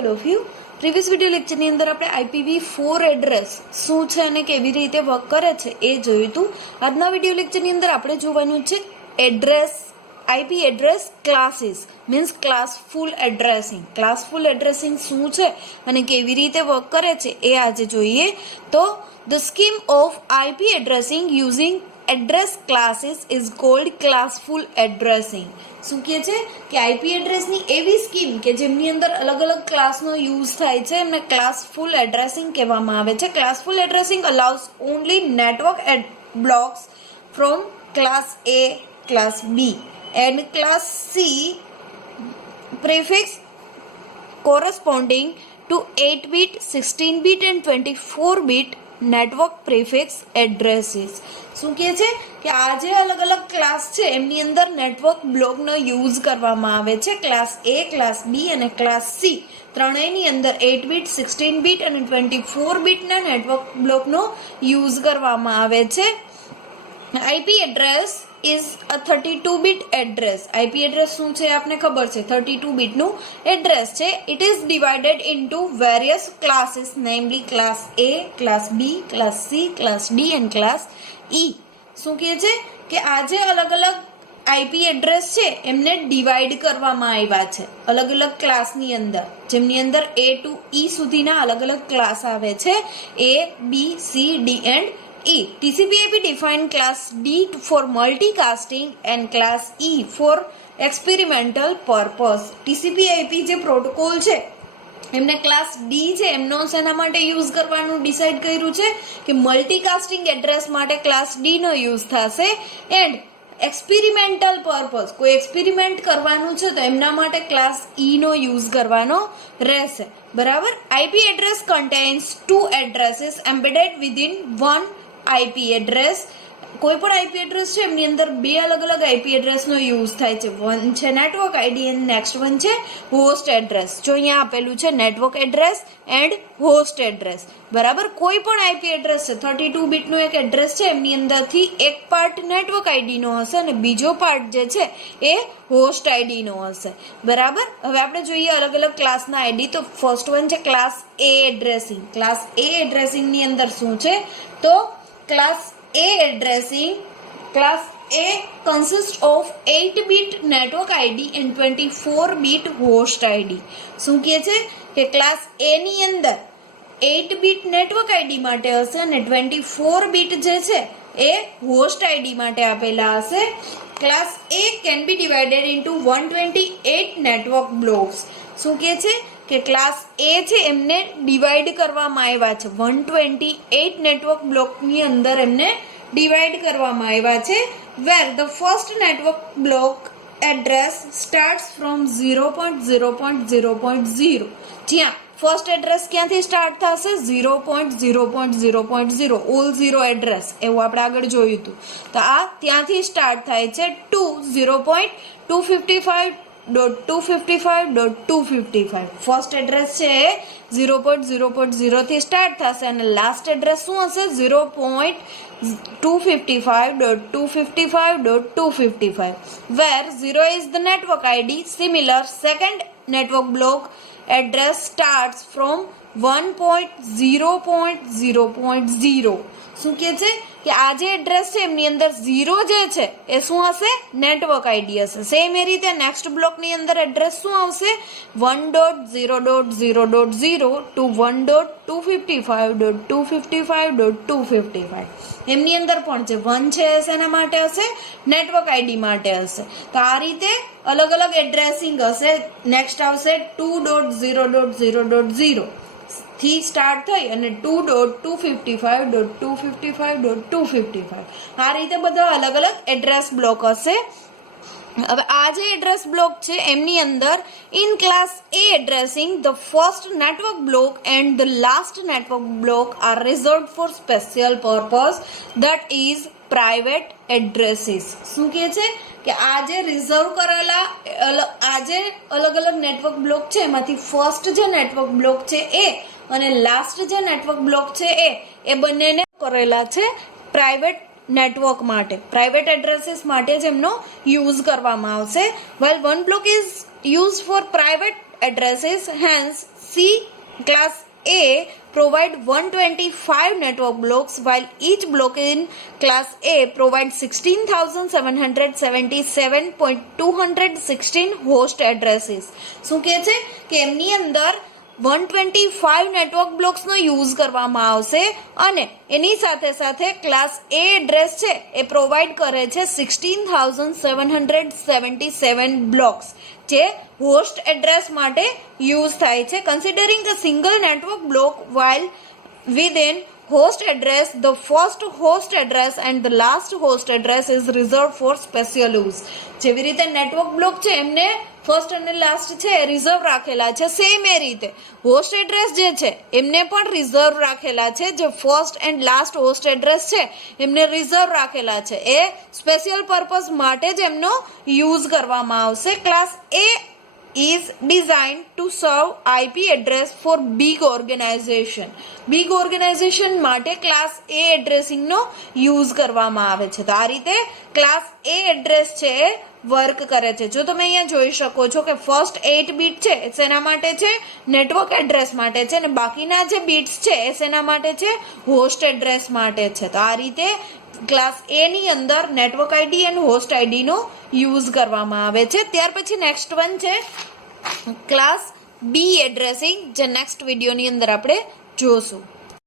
All of you. Previous video લેક્ચરની અંદર આપણે IPv4 એડ્રેસ શું છે અને કેવી રીતે વર્ક કરે છે એ જોયું હતું. આજના વિડીયો લેક્ચરની અંદર આપણે જોવાનું છે address IP address classes means classful addressing. Classful addressing શું છે અને કેવી રીતે વર્ક કરે છે એ આજે જોઈએ. તો the scheme of IP addressing using address classes is called classful addressing. શું કહે છે કે IP એડ્રેસની એવી સ્કીમ કે જેમની અંદર અલગ અલગ ક્લાસનો યુઝ થાય છે એમને ક્લાસફુલ એડ્રેસિંગ કહેવામાં આવે છે. Classful addressing allows only network blocks from class A, class B and class C prefix corresponding to 8-bit, 16-bit and 24-bit network prefix addresses. શું કહે છે કે આ જે અલગ અલગ ક્લાસ છે એમની અંદર નેટવર્ક બ્લોકનો યુઝ કરવામાં આવે છે. ક્લાસ A, ક્લાસ B અને ક્લાસ C ત્રણેયની અંદર 8-bit, 16-bit અને 24-bitના નેટવર્ક બ્લોકનો યુઝ કરવામાં આવે છે. IP address is a 32-bit address. IP address શું છે આપને ખબર છે, 32-bit નું એડ્રેસ છે. It is divided into various classes, namely class A, class B, class C, class D and class E. શું કહે છે કે આ જે અલગ અલગ IP એડ્રેસ છે એમને ડિવાઈડ કરવામાં આવ્યા છે અલગ અલગ ક્લાસની અંદર, જેમની અંદર A to E સુધીના અલગ અલગ ક્લાસ આવે છે. A, B, C, D and E. TCP/IP define class D for multicasting and class E for experimental purpose. TCP/IP જે પ્રોટોકોલ છે એમને ક્લાસ D છે એમનો શેના માટે યુઝ કરવાનું ડિસાઈડ કર્યું છે કે મલ્ટીકાસ્ટિંગ એડ્રેસ માટે ક્લાસ D નો યુઝ થશે એન્ડ એક્સપેરિમેન્ટલ પર્પઝ કોઈ એક્સપેરિમેન્ટ કરવાનું છે તો એમના માટે ક્લાસ E નો યુઝ કરવાનો રહેશે. બરાબર. IP address contains two addresses embedded within one IP address. કોઈ પણ IP એડ્રેસ છે એમની અંદર બે અલગ અલગ IP એડ્રેસનો યુઝ થાય છે. વન છે નેટવર્ક આઈડી અને નેક્સ્ટ વન છે હોસ્ટ એડ્રેસ. જો અહીંયા આપેલું છે network address and host address. બરાબર. કોઈ પણ IP એડ્રેસ છે 32-bit નું એક એડ્રેસ છે એમની અંદરથી એક પાર્ટ નેટવર્ક આઈડી નો હશે અને બીજો પાર્ટ જે છે એ હોસ્ટ આઈડી નો હશે. બરાબર. હવે આપણે જોઈએ અલગ અલગ ક્લાસના આઈડી. તો ફર્સ્ટ વન છે class A addressing. Class A addressing ની અંદર શું છે તો class A addressing, class A consists of 8-bit network ID and 24-bit host ID. શું કહે છે કે ક્લાસ A ની અંદર 8-bit network ID માટે હશે અને 24-bit જે છે એ host ID માટે આપેલા હશે. Class A can be divided into 128 network blocks. શું કહે છે કે ક્લાસ A છે એમને ડિવાઈડ કરવામાં આવ્યા છે 128 નેટવર્ક બ્લોકની અંદર એમને ડિવાઈડ કરવામાં આવ્યા છે. Where the first network block address starts from 0.0.0.0. જ્યાં ફર્સ્ટ એડ્રેસ ક્યાંથી સ્ટાર્ટ થશે 0.0.0.0 ઓલ 0 એડ્રેસ એવું આપણે આગળ જોયું હતું. તો આ ત્યાંથી સ્ટાર્ટ થાય છે ટુ 0.255.255.255. ફર્સ્ટ એડ્રેસ છે એ 0.0.0 થી સ્ટાર્ટ થશે અને લાસ્ટ એડ્રેસ શું હશે 0.255.255.255. વેર 0 is the network ID. Similar, second network block address starts from 1.0.0.0. શું કહે છે કે આ જે એડ્રેસ છે એમની અંદર 0 જે છે એ શું હશે નેટવર્ક આઈડી હશે. સેમ એ રીતે નેક્સ્ટ બ્લોકની અંદર એડ્રેસ શું આવશે 1.0.0.0 to 1.255.255.255. એમની અંદર પણ જે 1 છે એના માટે હશે નેટવર્ક આઈડી માટે હશે. તો આ રીતે અલગ અલગ એડ્રેસિંગ હશે. નેક્સ્ટ આવશે 2.0.0.0 થી સ્ટાર્ટ થઈ અને 2.255.255.255. આ રીતે બધા અલગ અલગ એડ્રેસ બ્લોક હશે. હવે આ જે એડ્રેસ બ્લોક છે એમની અંદર in class A addressing the first network block and the last network block are reserved for special purpose that is private addresses. શું કહે છે કે આ જે રિઝર્વ કરેલા આ જે અલગ અલગ નેટવર્ક બ્લોક છે એમાંથી ફર્સ્ટ જે નેટવર્ક બ્લોક છે એ અને લાસ્ટ જે નેટવર્ક બ્લોક છે એ બંનેને કરેલા છે પ્રાઇવેટ નેટવર્ક માટે, પ્રાઇવેટ એડ્રેસીસ માટે જ એમનો યુઝ કરવામાં આવશે. Well one block is used for private addresses. Hence, C class A provide 125 network blocks, while each block in class A provides 16,777.216 host addresses. શું કહે છે કે એમની અંદર 125 નેટવર્ક બ્લોક્સનો યુઝ કરવામાં આવશે અને એની સાથે સાથે ક્લાસ એ એડ્રેસ છે એ પ્રોવાઈડ કરે છે 16,777 બ્લોક્સ જે હોસ્ટ એડ્રેસ માટે યુઝ થાય છે. Considering a single network block while within host address, the first host address and the last host address is reserved for special use. જેવી રીતે નેટવર્ક બ્લોક છે એમને ફર્સ્ટ અને લાસ્ટ છે રિઝર્વ રાખેલા છે, સેમ એ રીતે હોસ્ટ એડ્રેસ જે છે એમને પણ રિઝર્વ રાખેલા છે. જે first and last host address છે એમને રિઝર્વ રાખેલા છે, એ સ્પેશિયલ પર્પઝ માટે જ એમનો યુઝ કરવામાં આવશે. Class A is designed to serve IP address for big organization. big organization માટે ક્લાસ એ એડ્રેસિંગ નો યુઝ કરવામાં આવે છે. તો આ રીતે ક્લાસ એ એડ્રેસ છે એ વર્ક કરે છે. જો તમે અહીંયા જોઈ શકો છો કે ફર્સ્ટ 8 બીટ છે એ શેના માટે છે? નેટવર્ક એડ્રેસ માટે છે, અને બાકીના જે બીટ્સ છે એ શેના માટે છે? હોસ્ટ એડ્રેસ માટે છે. તો આ રીતે ક્લાસ એ ની અંદર network ID and host ID નો યુઝ કરવામાં આવે છે. ત્યાર પછી નેક્સ્ટ વન છે ક્લાસ બી એડ્રેસિંગ, જે નેક્સ્ટ વિડીયોની અંદર આપણે જોશું.